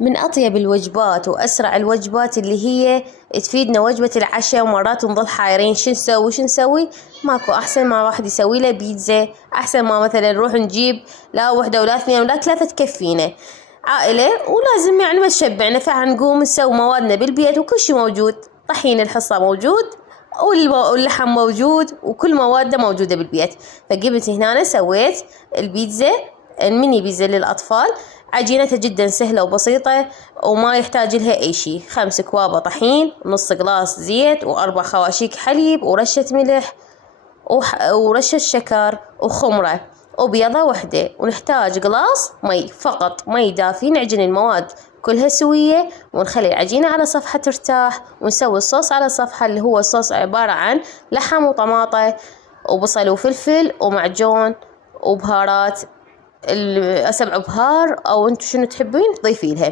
من أطيب الوجبات وأسرع الوجبات اللي هي تفيدنا وجبة العشاء، ومرات نظل حايرين شو نسوي. ماكو أحسن ما واحد يسوي له بيتزا، أحسن ما مثلا نروح نجيب لا وحدة ولا اثنين ولا ثلاثة تكفينا عائلة، ولازم يعني ما تشبعنا، فهنقوم نسوي موادنا بالبيت وكل شي موجود. طحين الحصة موجود، واللحم موجود، وكل موادنا موجودة بالبيت. فجبت هنا سويت البيتزا، الميني بيتزا للأطفال. عجينتها جدا سهلة وبسيطة، وما يحتاج لها أي شيء. 5 كواب طحين، نص قلاص زيت، و4 خواشيك حليب، ورشة ملح، ورشة شكر، وخمرة، وبيضة وحدة. ونحتاج قلاص مي، فقط مي دافي. نعجن المواد كلها سوية، ونخلي العجينة على صفحة ترتاح، ونسوي الصوص على صفحة، اللي هو الصوص عبارة عن لحم وطماطة وبصل وفلفل ومعجون وبهارات، 7 بهار، أو أنتوا شنو تحبين تضيفي لها.